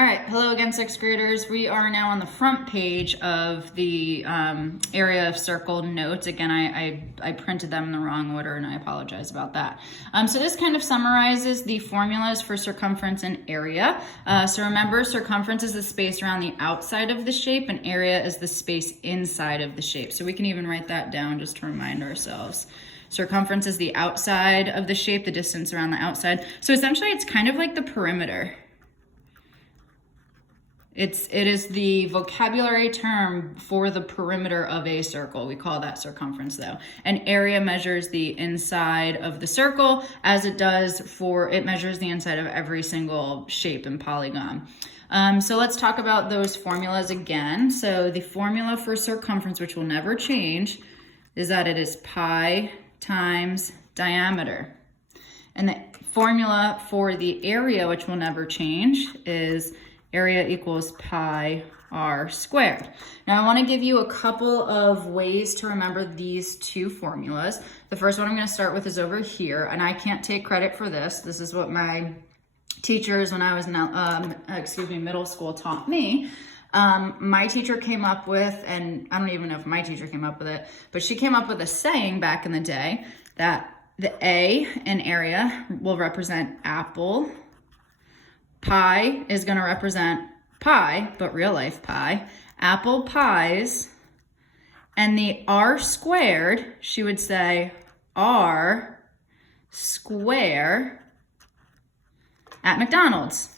All right, hello again, sixth graders. We are now on the front page of the area of circled notes. Again, I printed them in the wrong order and I apologize about that. So this kind of summarizes the formulas for circumference and area. So remember, circumference is the space around the outside of the shape and area is the space inside of the shape. So we can even write that down just to remind ourselves. Circumference is the outside of the shape, the distance around the outside. So essentially it's kind of like the perimeter. It is the vocabulary term for the perimeter of a circle. We call that circumference though. And area measures the inside of the circle as it measures the inside of every single shape and polygon. So let's talk about those formulas again. So the formula for circumference, which will never change, is that it is pi times diameter. And the formula for the area, which will never change, is area equals pi r squared. Now I want to give you a couple of ways to remember these two formulas. The first one I'm going to start with is over here, and I can't take credit for this. This is what my teachers when I was in middle school taught me. My teacher came up with, and I don't even know if my teacher came up with it, but she came up with a saying back in the day that the A in area will represent apple. Pi is going to represent pi, but real life pi, apple pies, and the r squared, she would say r square at McDonald's,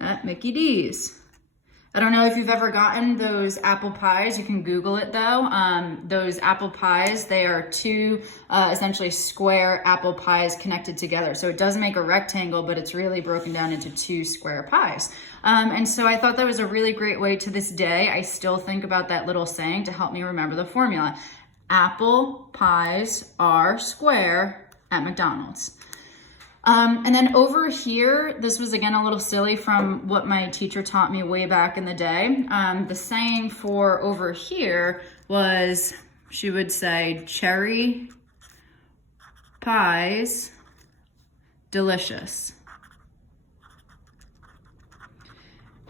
at Mickey D's. I don't know if you've ever gotten those apple pies. You can Google it though. Those apple pies, they are two essentially square apple pies connected together. So it does make a rectangle, but it's really broken down into two square pies. And so I thought that was a really great way. To this day, I still think about that little saying to help me remember the formula. Apple pies are square at McDonald's. And then over here, this was again a little silly from what my teacher taught me way back in the day. The saying for over here was, she would say, cherry pies, delicious.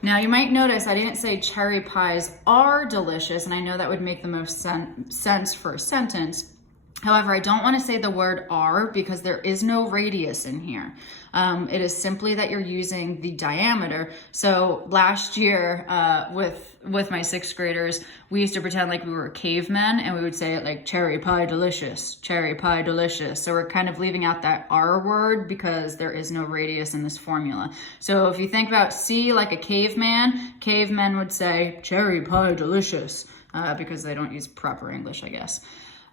Now you might notice I didn't say cherry pies are delicious, and I know that would make the most sense for a sentence. However, I don't want to say the word R because there is no radius in here. It is simply that you're using the diameter. So last year with my sixth graders, we used to pretend like we were cavemen and we would say it like cherry pie delicious, cherry pie delicious. So we're kind of leaving out that R word because there is no radius in this formula. So if you think about C like a caveman, cavemen would say cherry pie delicious because they don't use proper English, I guess.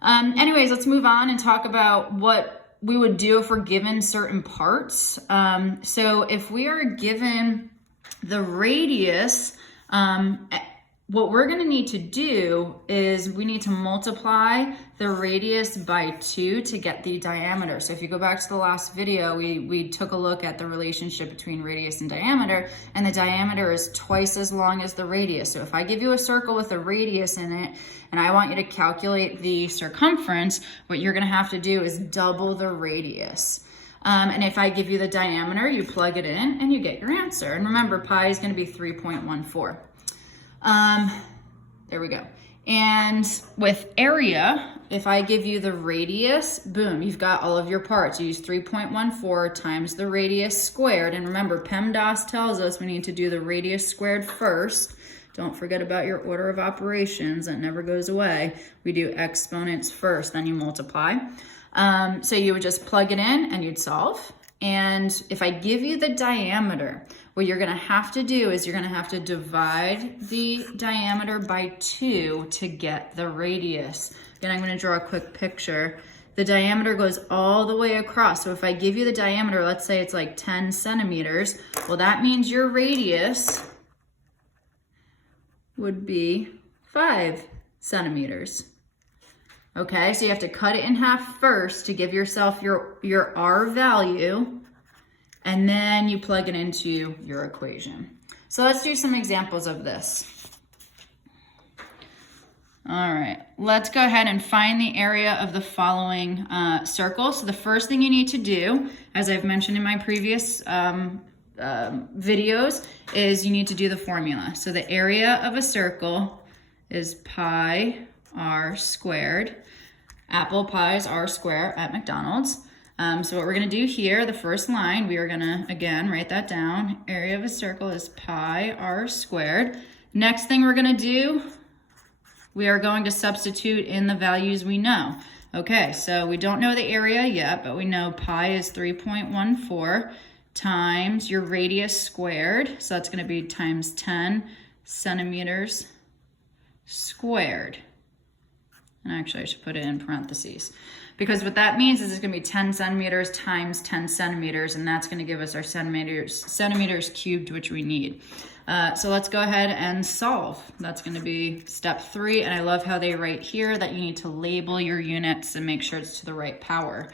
Anyways, let's move on and talk about what we would do if we're given certain parts. So if we are given the radius, what we're going to need to do is we need to multiply the radius by 2 to get the diameter. So if you go back to the last video, we took a look at the relationship between radius and diameter, and the diameter is twice as long as the radius. So if I give you a circle with a radius in it, and I want you to calculate the circumference, what you're going to have to do is double the radius. And if I give you the diameter, you plug it in and you get your answer. And remember, pi is going to be 3.14. There we go. And with area, if I give you the radius, boom, you've got all of your parts. You use 3.14 times the radius squared. And remember, PEMDAS tells us we need to do the radius squared first. Don't forget about your order of operations. That never goes away. We do exponents first, then you multiply. So you would just plug it in and you'd solve. And if I give you the diameter, what you're going to have to do is you're going to have to divide the diameter by 2 to get the radius. Then I'm going to draw a quick picture. The diameter goes all the way across. So if I give you the diameter, let's say it's like 10 centimeters, well, that means your radius would be 5 centimeters. Okay, so you have to cut it in half first to give yourself your R value, and then you plug it into your equation. So let's do some examples of this. All right, let's go ahead and find the area of the following circle. So the first thing you need to do, as I've mentioned in my previous videos is you need to do the formula. So the area of a circle is pi r squared. Apple pies are square at McDonald's. So what we're gonna do here, the first line, we are gonna, again, write that down. Area of a circle is pi r squared. Next thing we're gonna do, we are going to substitute in the values we know. Okay, so we don't know the area yet, but we know pi is 3.14 times your radius squared. So that's gonna be times 10 centimeters squared. And actually I should put it in parentheses, because what that means is it's gonna be 10 centimeters times 10 centimeters, and that's gonna give us our centimeters cubed, which we need. So let's go ahead and solve. That's gonna be step 3, and I love how they write here that you need to label your units and make sure it's to the right power.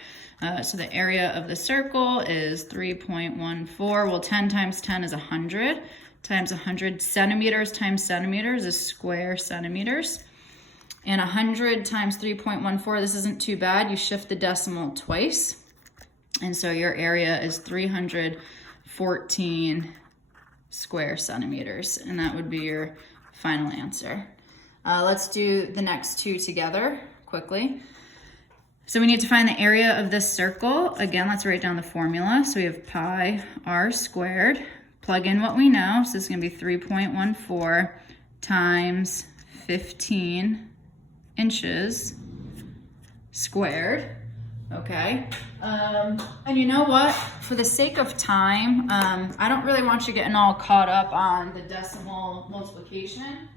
So the area of the circle is 3.14. Well, 10 times 10 is 100, times 100 centimeters times centimeters is square centimeters. And 100 times 3.14, this isn't too bad. You shift the decimal twice. And so your area is 314 square centimeters. And that would be your final answer. Let's do the next two together quickly. So we need to find the area of this circle. Again, let's write down the formula. So we have pi r squared. Plug in what we know. So this is going to be 3.14 times 15 inches squared. Okay. And you know what? For the sake of time, I don't really want you getting all caught up on the decimal multiplication.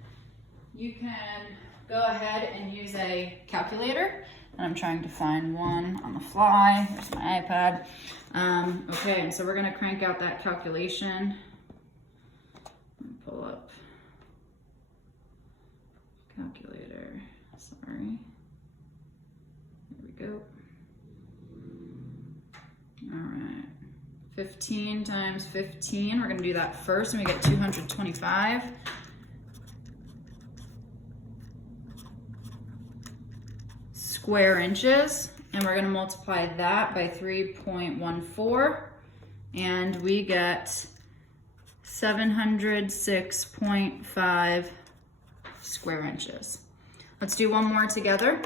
You can go ahead and use a calculator. And I'm trying to find one on the fly. There's my iPad. Okay, and so we're gonna crank out that calculation. Pull up calculator, sorry. There we go. All right, 15 times 15. We're gonna do that first, and we get 225. Square inches, and we're going to multiply that by 3.14, and we get 706.5 square inches. Let's do one more together.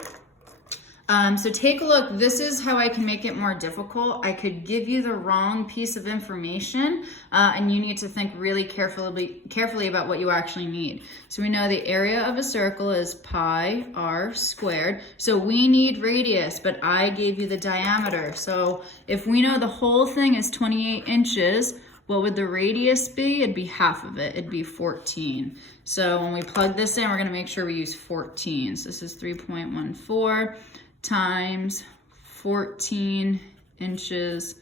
So take a look. This is how I can make it more difficult. I could give you the wrong piece of information, and you need to think really carefully about what you actually need. So we know the area of a circle is pi r squared. So we need radius, but I gave you the diameter. So if we know the whole thing is 28 inches, what would the radius be? It'd be half of it. It'd be 14. So when we plug this in, we're going to make sure we use 14. So this is 3.14 times 14 inches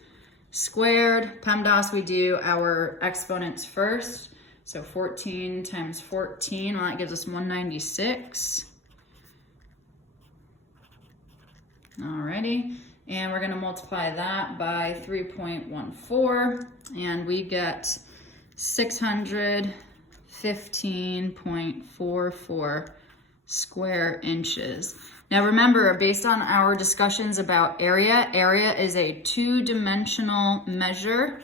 squared. PEMDAS, we do our exponents first. So 14 times 14, well, that gives us 196. Alrighty, and we're gonna multiply that by 3.14, and we get 615.44 square inches. Now remember, based on our discussions about area is a two-dimensional measure.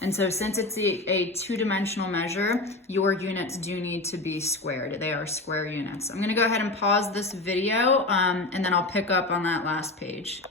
And so since it's a two-dimensional measure, your units do need to be squared. They are square units. I'm gonna go ahead and pause this video, and then I'll pick up on that last page.